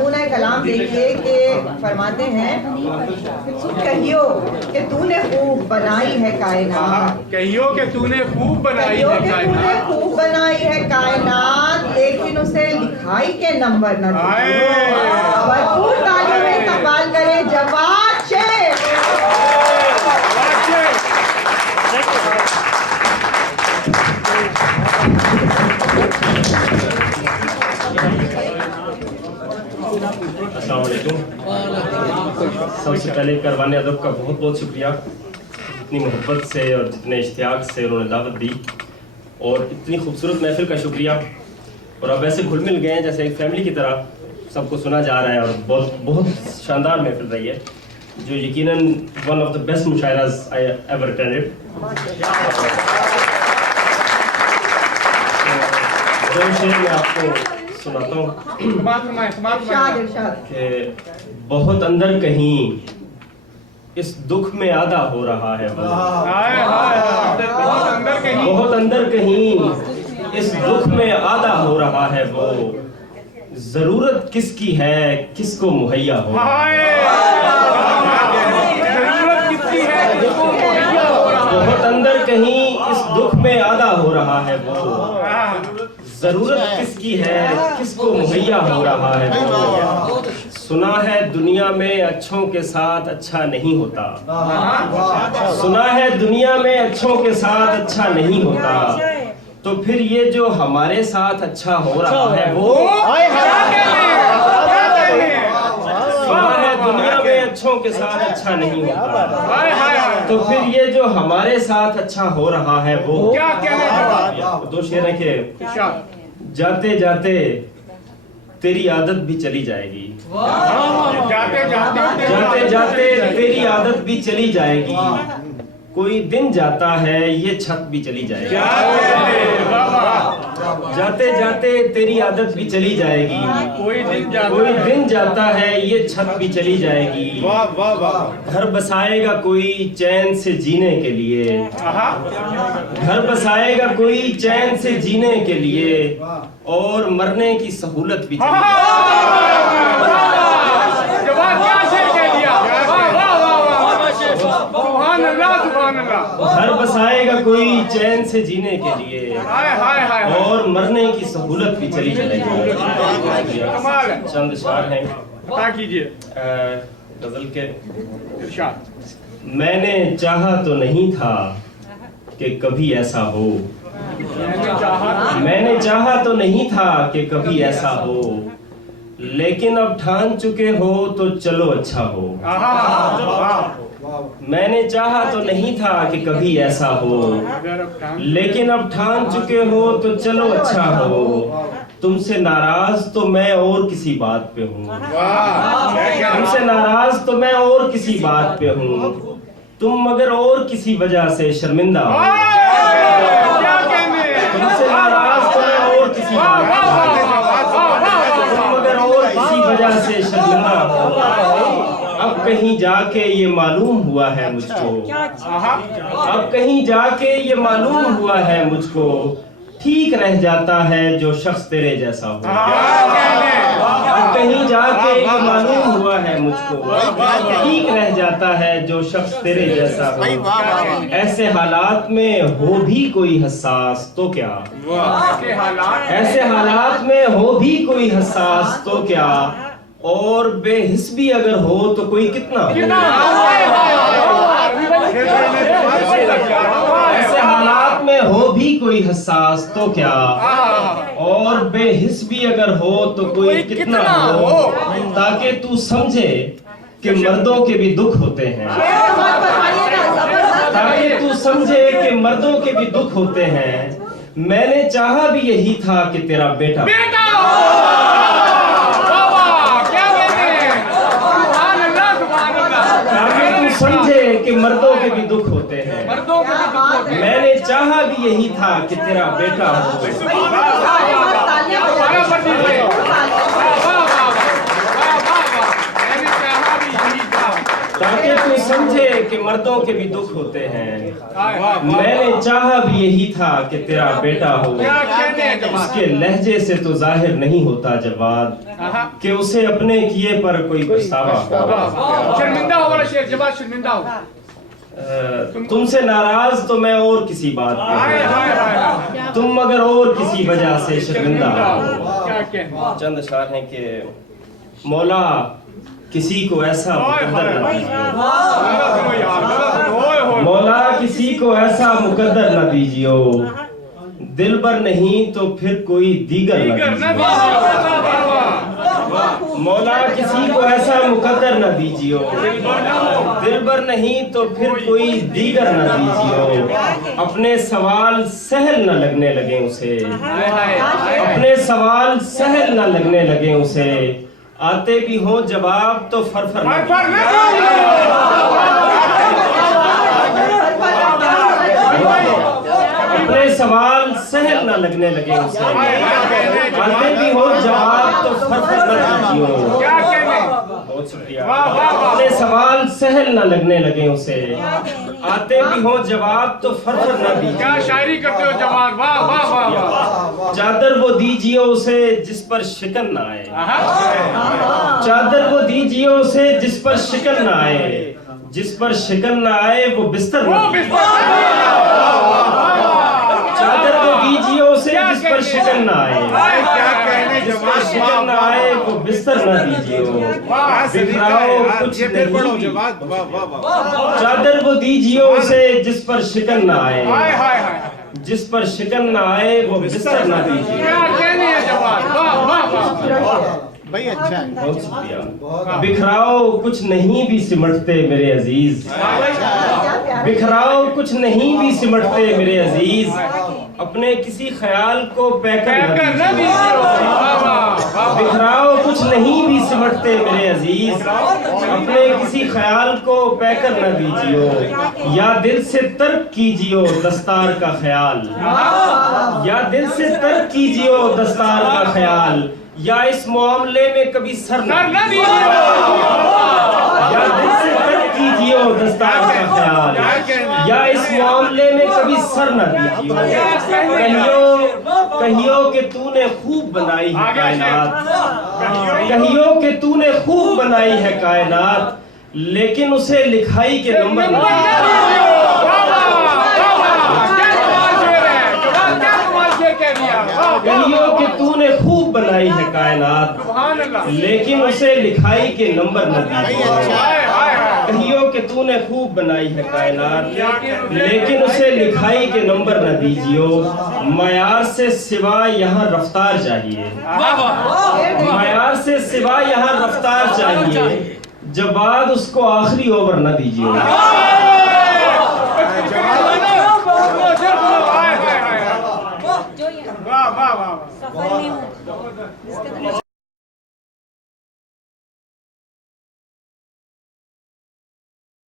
उन्हें कलाम देखिए कि फरमाते हैं कहियो कि तूने खूब बनाई है कायनात, कहियो कि तूने खूब बनाई है कायनात, खूब बनाई है कायनात, लेकिन उसे लिखाई के नंबर न भरपूर तालीम में इस्तकबाल करें जवाब शेख। अस्सलाम वालेकुम। सबसे पहले करवाने अदब का बहुत बहुत शुक्रिया, इतनी मोहब्बत से और जितने इश्तियाक से उन्होंने दावत दी, और इतनी खूबसूरत महफिल का शुक्रिया। और अब ऐसे घुल मिल गए हैं जैसे एक फैमिली की तरह, सबको सुना जा रहा है और बहुत बहुत शानदार महफिल रही है, जो यकीनन वन ऑफ द बेस्ट मुशायराज आई एवर अटेंडेड। मैं आपको सुनाता हूँ कि बहुत अंदर कहीं इस दुख में आधा हो रहा है वो, बहुत अंदर कहीं इस दुख में आधा हो रहा है वो, जरूरत किसकी है किसको मुहैया हो, बहुत अंदर कहीं इस दुख में आधा हो रहा है वो, जरूरत किसकी है किसको मुहैया हो रहा है वो। सुना है दुनिया में अच्छों के साथ अच्छा नहीं होता, सुना है दुनिया में अच्छों के साथ अच्छा नहीं होता, तो फिर ये जो हमारे साथ अच्छा हो रहा है वो, सुना है दुनिया में अच्छों के साथ अच्छा नहीं होता, तो फिर ये जो हमारे साथ अच्छा हो रहा है वो। दो शेर है कि जाते जाते तेरी आदत भी चली जाएगी, जाते जाते तेरी आदत भी चली जाएगी, कोई दिन जाता है ये छत भी चली जाएगी, जाते जाते तेरी आदत भी चली जाएगी, कोई दिन जाता है ये छत भी चली जाएगी, घर बसाएगा कोई चैन से जीने के लिए, घर बसाएगा कोई चैन से जीने के लिए, और मरने की सहूलत भी चली घर बसाएगा कोई चैन से जीने के लिए, और मरने की सहूलत भी चली जाएगी। चंद शार हैं गजल के। मैंने चाहा तो नहीं था कि कभी ऐसा हो, मैंने चाहा तो नहीं था कि कभी ऐसा हो, लेकिन अब ठान चुके हो तो चलो अच्छा हो, मैंने चाहा तो नहीं था कि कभी ऐसा हो, लेकिन अब ठान चुके हो तो चलो अच्छा हो, तुमसे नाराज तो मैं और किसी बात पे हूँ, तुमसे नाराज तो मैं और किसी बात पे हूँ, तुम मगर और किसी वजह से शर्मिंदा हो, तुमसे नाराज तो मैं और किसी बात पे हूँ, तुम मगर और किसी वजह से शर्मिंदा हो, अब कहीं जाके ये मालूम हुआ है मुझको, अब कहीं जाके ये मालूम हुआ है मुझको, ठीक रह जाता है जो शख्स तेरे जैसा हो, अब कहीं जाके ये मालूम हुआ है मुझको, ठीक रह जाता है जो शख्स तेरे जैसा हो, ऐसे हालात में हो भी कोई हसास तो क्या, ऐसे हालात में हो भी कोई हसास तो क्या, और बेहिस भी अगर हो तो कोई कितना हो, ऐसे हालात में हो भी कोई हसास तो क्या, और बेहिस भी अगर हो तो कोई कितना हो, ताकि तू समझे कि मर्दों के भी दुख होते हैं, ताकि तू समझे कि मर्दों के भी दुख होते हैं, मैंने चाहा भी यही था कि तेरा बेटा समझे कि मर्दों के भी दुख होते हैं, मैंने चाहा भी यही था कि तेरा बेटा हो। ताकि तू समझे कि मर्दों के भी दुख होते हैं। मैंने चाहा भी यही था कि तेरा बेटा हो। क्या कहने हैं जवाब? उसके लहजे से तो जाहिर नहीं होता जवाब कि उसे अपने किए पर कोई पछतावा हो। शर्मिंदा हो वाला शेर, जवाब शर्मिंदा हो। तुमसे नाराज तो मैं और किसी बात हाय पे, हाय हाय। तुम मगर और किसी वजह से शर्मिंदा हो। क्या कहने? चंद अशार हैं कि मौला किसी को ऐसा मुकद्दर न दीजियो, मौला किसी को ऐसा मुकद्दर न दीजियो, दिलबर नहीं तो फिर कोई दीगर न दीजियो। मौला किसी को ऐसा मुकद्दर न दीजियो, दिलबर नहीं तो फिर कोई दीगर न दीजियो। अपने सवाल सहल न लगने लगे उसे, अपने सवाल सहल न लगने लगे उसे, आते भी हो जवाब तो फरफर न अपने सवाल सहल न लगने लगे उसे, आते भी हो जवाब तो फरफर न दीजियो। क्या कहने? बहुत शुक्रिया। अपने सवाल सहल न लगने लगे उसे, आते भी हो जवाब तो फरफर न दीजिए। क्या शायरी करते हो जवाब? वाह वाह वाह वाह। चादर वो दीजिए उसे जिस पर शिकन न आए, चादर वो दीजिए उसे जिस पर शिकन न आए, जिस पर शिकन न आए वो बिस्तर न चादर वो दीजिए उसे जिस पर शिकन न आए, जिस पर शिकन न आए वो बिस्तर न दीजिए। बिखराओ कुछ नहीं, चादर वो दीजिए उसे जिस पर शिकन न आए, जिस पर शिकन न आए वो बिस्तर न दीजिए। क्या कहने हैं जवाब? वाह वाह वाह। भाई अच्छा है। बहुत शुक्रिया। बिखराओ कुछ नहीं भी सिमटते मेरे अजीज, बिखराओ कुछ नहीं भी सिमटते मेरे अजीज, अपने किसी ख्याल को पैकर न दीजिए। बिखराओ कुछ नहीं भी सिमटते मेरे अजीज, अपने किसी ख्याल को पैकर न दीजियो। या दिल से तर्क कीजियो दस्तार का ख्याल, या दिल से तर्क कीजियो दस्तार का ख्याल, या इस मामले में कभी सर न दीजिए। या दिल से तर्क कीजिए दस्तार का ख्याल, या इस मामले में कभी सर न दीजिए। कहियो कि तूने खूब बनाई है कायनात, कहियो कि तूने खूब बनाई है कायनात, लेकिन उसे लिखाई के नंबर न दीजिए। कहियो कि तूने खूब बनाई है कायनात, लेकिन उसे लिखाई के नंबर न दीजिए। कहियो कि तूने खूब बनाई है कायनात, लेकिन उसे लिखाई के नंबर न दीजियो। मयार से सिवा यहाँ रफ्तार चाहिए, मयार से सिवा यहाँ रफ्तार चाहिए, जब बाद उसको आखिरी ओवर न दीजिए। वाह वाह वाह। सफल नहीं हूँ।